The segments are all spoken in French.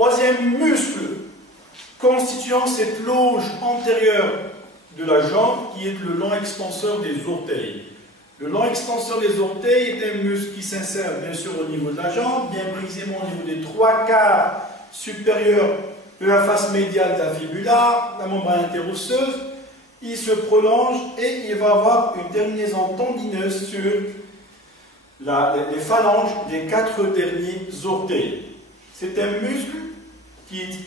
Troisième muscle constituant cette loge antérieure de la jambe qui est le long extenseur des orteils. Le long extenseur des orteils est un muscle qui s'insère bien sûr au niveau de la jambe, bien précisément au niveau des 3/4 supérieurs de la face médiale de la fibula, la membrane interosseuse. Il se prolonge et il va avoir une terminaison tendineuse sur les phalanges des 4 derniers orteils. C'est un muscle qui est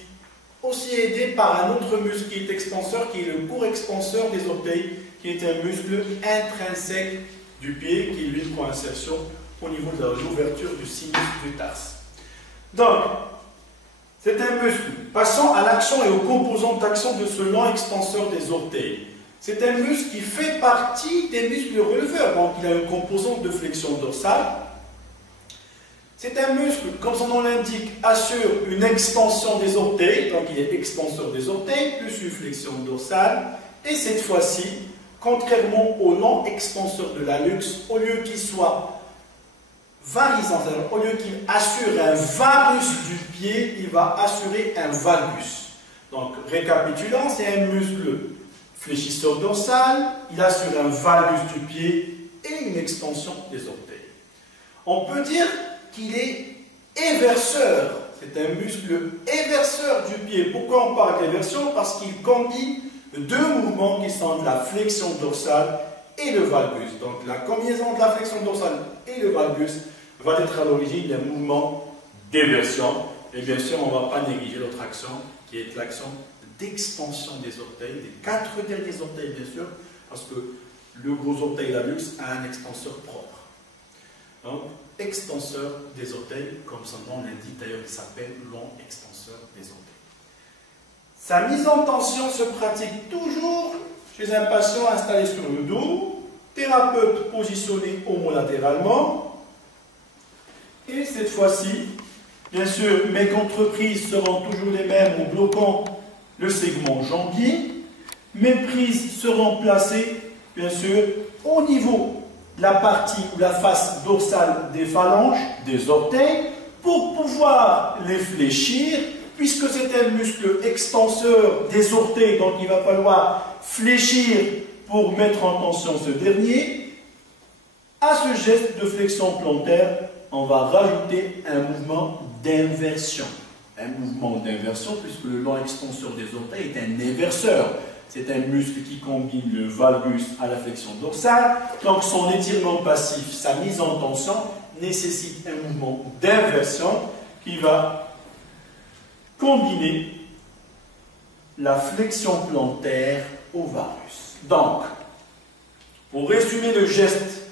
aussi aidé par un autre muscle qui est extenseur, qui est le court extenseur des orteils, qui est un muscle intrinsèque du pied, qui lui prend insertion au niveau de l'ouverture du sinus du tarse. Donc, c'est un muscle. Passons à l'action et aux composantes d'action de ce long extenseur des orteils. C'est un muscle qui fait partie des muscles releveurs, donc il a une composante de flexion dorsale. C'est un muscle, comme son nom l'indique, assure une extension des orteils, donc il est extenseur des orteils, plus une flexion dorsale. Et cette fois-ci, contrairement au long extenseur de l'hallux, au lieu qu'il soit varisant, au lieu qu'il assure un varus du pied, il va assurer un valgus. Donc, récapitulant, c'est un muscle fléchisseur dorsal, il assure un valgus du pied et une extension des orteils. On peut dire qu'il est éverseur. C'est un muscle éverseur du pied. Pourquoi on parle d'éversion? Parce qu'il combine deux mouvements qui sont de la flexion dorsale et le valgus. Donc la combinaison de la flexion dorsale et le valgus va être à l'origine d'un mouvement d'éversion. Et bien sûr, on ne va pas négliger l'autre action qui est l'action d'extension des orteils, des 4 derniers orteils bien sûr, parce que le gros orteil l'hallux a un extenseur propre. Donc, extenseur des orteils, comme son nom l'indique d'ailleurs, il s'appelle long extenseur des orteils. Sa mise en tension se pratique toujours chez un patient installé sur le dos, thérapeute positionné homolatéralement, et cette fois-ci, bien sûr, mes contreprises seront toujours les mêmes en bloquant le segment jambier. Mes prises seront placées, bien sûr, au niveau de la partie ou la face dorsale des phalanges, des orteils, pour pouvoir les fléchir, puisque c'est un muscle extenseur des orteils, donc il va falloir fléchir pour mettre en tension ce dernier. À ce geste de flexion plantaire, on va rajouter un mouvement d'inversion. Un mouvement d'inversion, puisque le long extenseur des orteils est un inverseur. C'est un muscle qui combine le valgus à la flexion dorsale. Donc son étirement passif, sa mise en tension, nécessite un mouvement d'inversion qui va combiner la flexion plantaire au valgus. Donc, pour résumer le geste,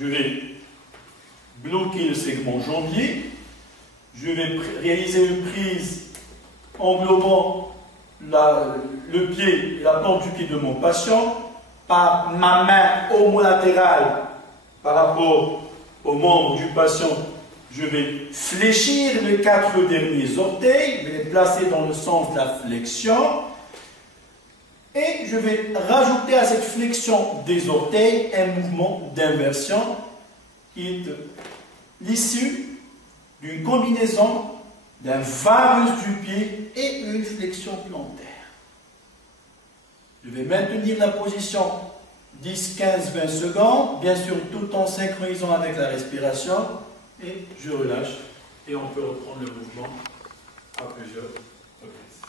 je vais bloquer le segment jambier. Je vais réaliser une prise englobant le pied et la plante du pied de mon patient par ma main homolatérale par rapport aux membres du patient. Je vais fléchir les 4 derniers orteils, je vais les placer dans le sens de la flexion et je vais rajouter à cette flexion des orteils un mouvement d'inversion qui est l'issue d'une combinaison d'un varus du pied et une flexion plantaire. Je vais maintenir la position 10, 15, 20 secondes, bien sûr tout en synchronisant avec la respiration, et je relâche, et on peut reprendre le mouvement à plusieurs reprises.